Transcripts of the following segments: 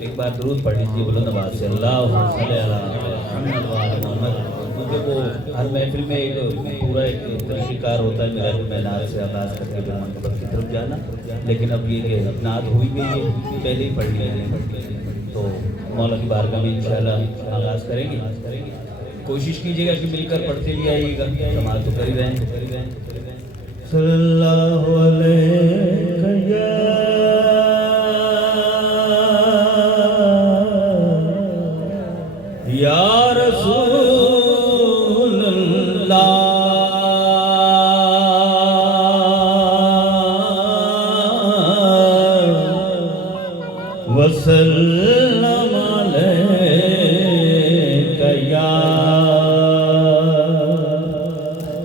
ایک بار درود پڑھ لیجیے بلند آواز سے، اللہم صلی علی محمد و آل محمد۔ کیونکہ وہ ہر محفل میں ایک پورا ایک طریقہ کار ہوتا ہے میرا کہ میں نعت سے آغاز کر کے پھر منقبت کی طرف جانا، لیکن اب یہ کہ نعت ہوئی گئی ہے پہلے ہی پڑھ لیا ہے، تو مولا کی بارگاہ میں انشاءاللہ آغاز کریں گے۔ کوشش کیجیے گا کہ مل کر پڑھتے بھی آئیے گا، سماعت تو کر ہی رہے ہیں۔ صلی اللہ علیہ یا رسول اللہ وسلم علیک یا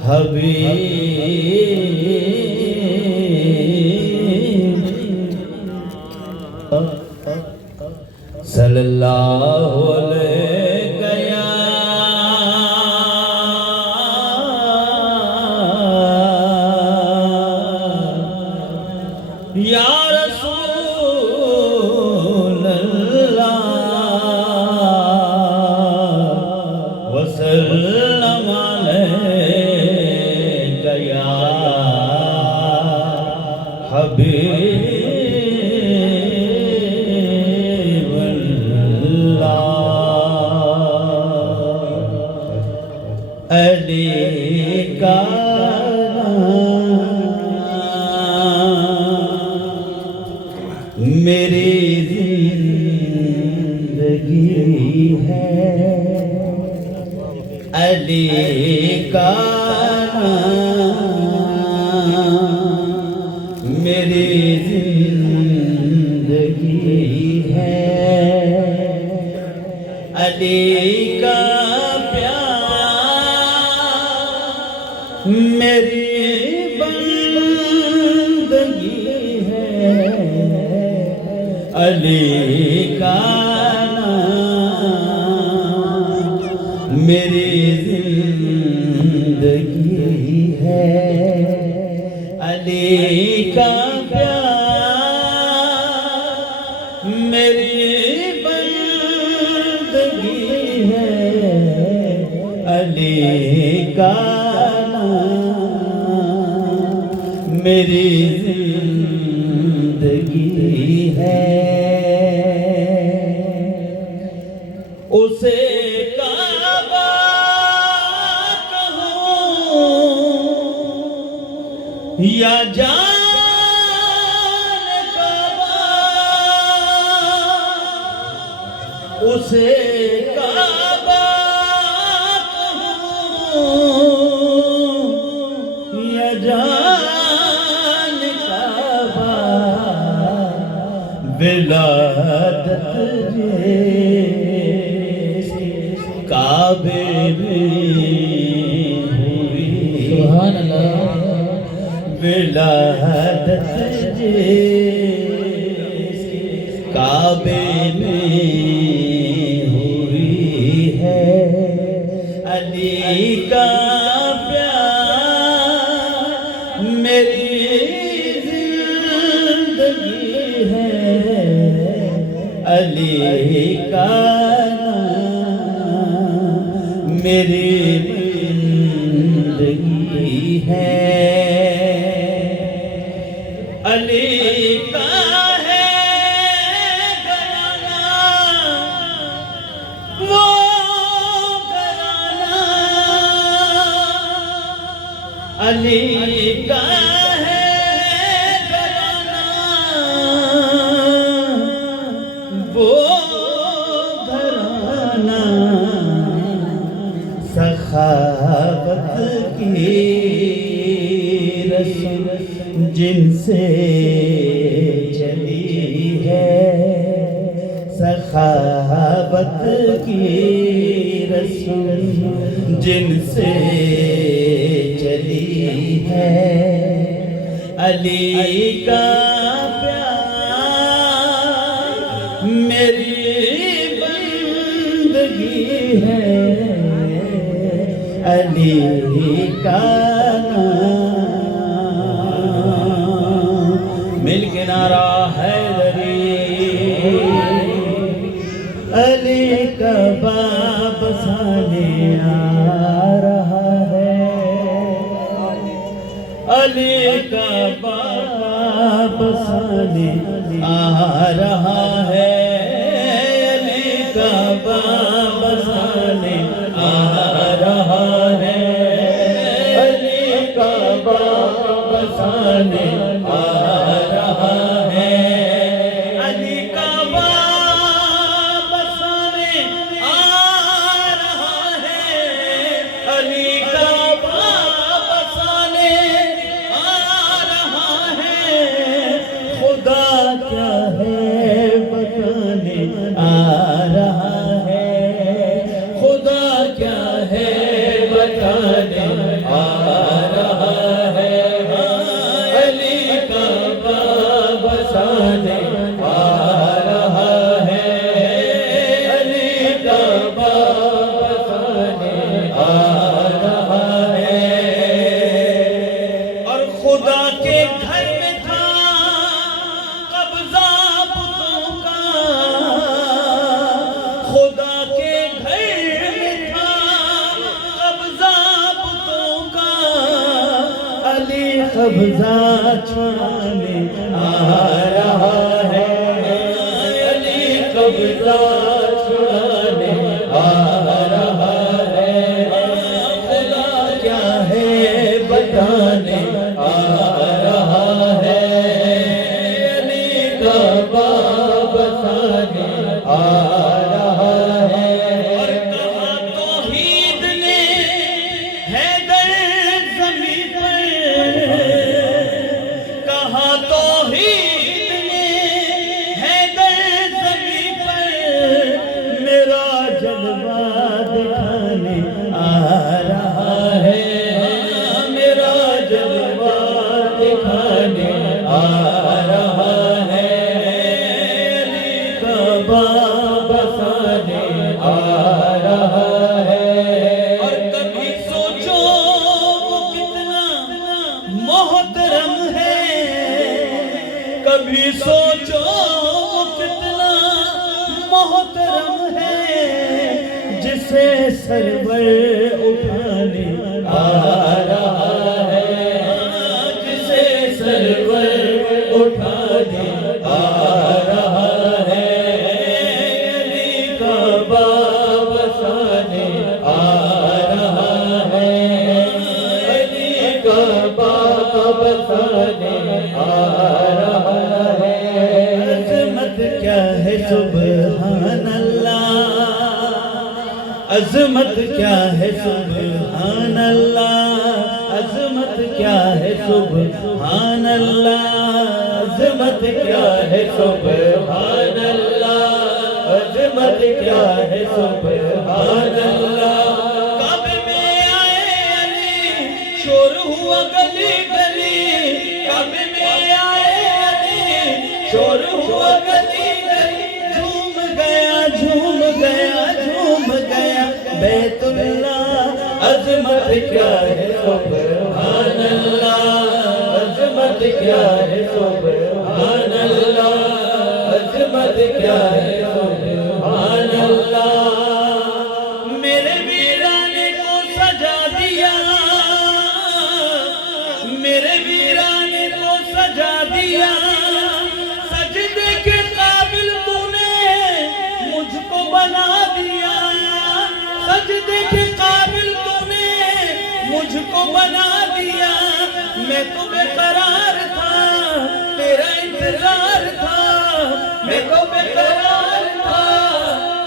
حبیب صلی اللہ علیہ یا رسول اللہ وسلم علیک یا حبیب اللہ۔ علی کا میری زندگی ہے، علی کا میری زندگی ہے، علی کا پیار میری بندگی ہے، علی کا نام میری زندگی ہے، علی کا پیار میری بندگی ہے، علی کا نام میری زندگی ہے۔ اسے کعبہ کہوں یا جان کعبہ، اسے کعبہ کہوں یا جان کعبہ، ولادت کعبے میں ہوئی، سبحان اللہ، ولادت کعبے میں ہوئی ہے، علی کا پیار میری زندگی ہے، علی کا میری زندگی ہے، علی کا ہے گھرانہ وہ گھرانہ، علی کا ہے گھرانہ وہ گھرانہ، سخاوت کی رسم جن سے چلی ہے، سخاوت کی رسم جن سے چلی ہے، علی کا پیار میری بندگی ہے، علی کا نام مل کے نعرہ حیدری بسانے آ رہا ہے، علی کا بابا بسانے آ رہا ہے، علی کا بابا بسانے آ رہا ہے، علی کا بابا بسانے آ رہا ہے، علی کا بابا بسانے آ رہا ہے، علی کا بابا بسانے آ رہا ہے، خدا کیا ہے بتانے آ رہا ہے، خدا کیا ہے بتانے آ رہا ہے، علی کا بابا بسانے آ رہا ہے، علی کا بابا بسانے آ رہا ہے، اور خدا کے گھر میں تھا قبضہ بتوں کا، خدا کے گھر میں تھا قبضہ بتوں کا، علی قبضہ چھڑانے آ رہا ہے، علی قبضہ چھڑانے آ رہا ہے، خدا کیا ہے بتانے آ رہا ہے، علی کا بابا بسانے آ رہا ہے، اور کہاں توحید نے حیدر زمین پر، کہاں توحید نے حیدر زمین پر، میرا جلوہ دکھانے آ رہا ہے، میرا جلوہ دکھانے آ رہا ہے، علی کا بابا بسانے آ رہا ہے، اور کبھی سوچو وہ کتنا محترم ہے، کبھی سوچو وہ کتنا محترم ہے، جسے سرور اٹھانے آ رہا ہے، جسے سرور اٹھانے آ رہا ہے، علی کا بابا بسانے آ رہا ہے، علی کا بابا بسانے آ رہا ہے، عظمت کیا ہے سبحان اللہ، عظمت کیا ہے سبحان اللہ، عظمت کیا ہے سبحان اللہ، عظمت کیا ہے سبحان اللہ، عظمت کیا ہے سبحان اللہ، کعبے میں آئے علی شور ہوا گلی گلی، کعبے میں آئے علی شور ہوا گلی گلی، جھوم گیا جھوم گیا جھوم گیا بیت اللہ، عظمت کیا ہے سبحان اللہ، عظمت کیا ہے سبحان اللہ، عظمت کیا ہے سبحان اللہ، میرے ویرانے کو سجا دیا، میرے ویرانے کو سجا دیا، سجدے کے قابل تو نے مجھ کو بنا دیا، سجدے کے قابل تو نے مجھ کو بنا دیا، میں تو بے قرار تھا تیرا انتظار تھا، میں تو بے قرار تھا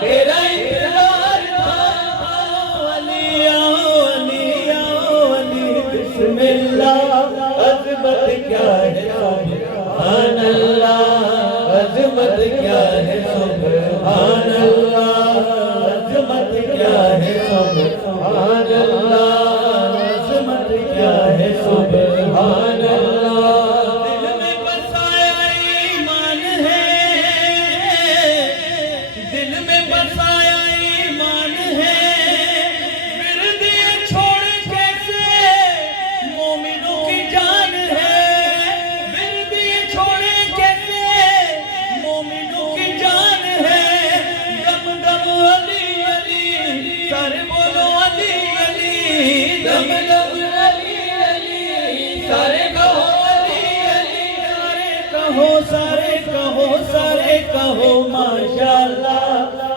تیرا انتظار تھا، علی آؤ علی آؤ علی بسم اللہ، عظمت کیا ہے سبحان اللہ، عظمت کیا ہے سبحان اللہ، عظمت کیا ہے سبحان اللہ، عظمت کیا ہے سبحان اللہ، دل میں بسایا ایمان ہے، دل میں بسایا ایمان ہے، وردی چھوڑ کیسے مومنوں کی جان ہے، وردی چھوڑے کیسے مومنوں کی جان ہے، دم دم ماشاءاللہ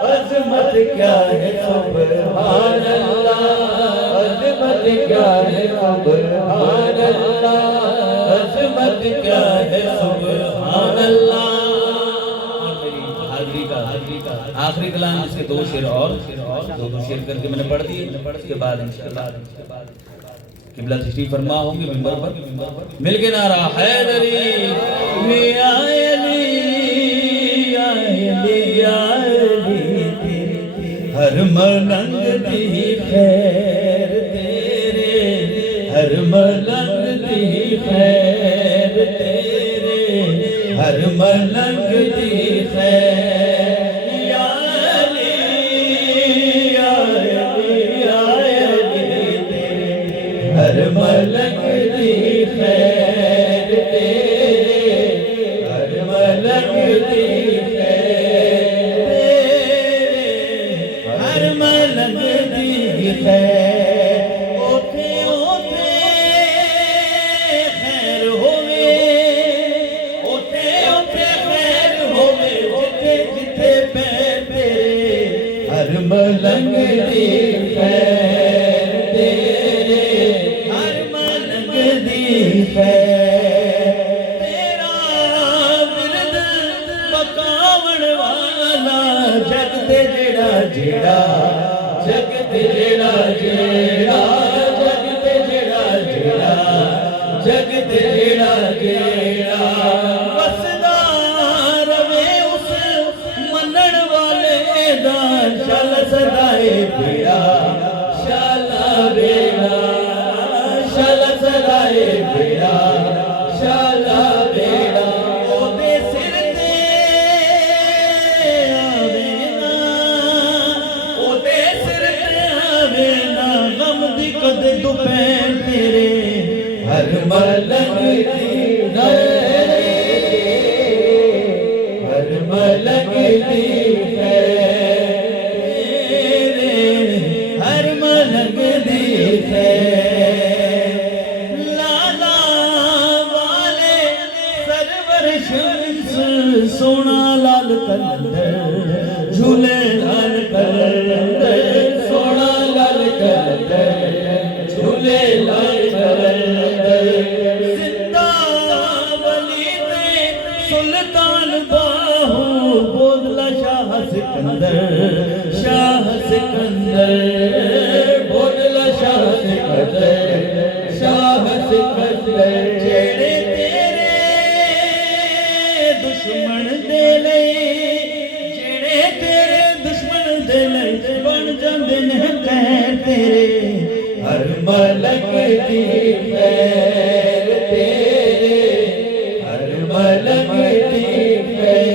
عظمت کیا ہے سبحان اللہ عظمت کیا ہے سبحان اللہ عظمت کیا ہے سبحان اللہ آخری کلام اس کے دو شعر اور دو شعر کر کے میں نے پڑھ دی اس کے بعد انشاءاللہ قبلہ تشریف فرما ہوں گے منبر پر مل کے نعرہ حیدری یا علی یا علی یا علی ہر ملنگ دی خیر تیرے ہر ملنگ دی خیر تیرے ہر ملنگ دی خیر ہر ملک دی خیر تیرے ہر ملک دی خیر تیرے ہر ملک دی خیر اوتھے اوتھے خیر ہووے اوتھے اوتھے خیر ہووے جتھے جتھے پیر تیرے ہر ملک دی خیر تیرا ورد مقامن والا جگ تے جیڑا جیڑا جگ تے جیڑا جیڑا جگ تے جیڑا جیڑا جگ تے جیڑا جیڑا وسدا روے اس منن والے دا شال سدائے بیڑا شالا بیڑا شال سدائے بیڑا شالا بیڑا او دے سر تے آوے نا او دے سر تے آوے نا غم دی قد دوپہر تیرے ہر ملک دی خیر ہر ملک دی خیر ہر ملک دی خیر سونا لال کلندر جھولے لال کلندر سونا لال کلندر جھولے لال کلندر زندہ ولی تے سلطان باہو بودلا شاہ سکندر شاہ سکندر بودلا شاہ سکندر شاہ سکندر جیڑے دشمن دے لئی جڑے تیرے دشمن دے لئی بن جاندے نے خیر تیرے ہر ملک دی خیر تیرے ہر ملک دی خیر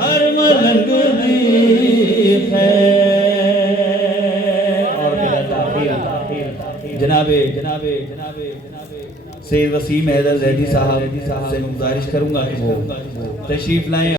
ہر ملک دی خیر اور میرا تاخیر جناب سید وسیم حیدر زیدی صاحب سے گزارش کروں گا کہ وہ تشریف لائیں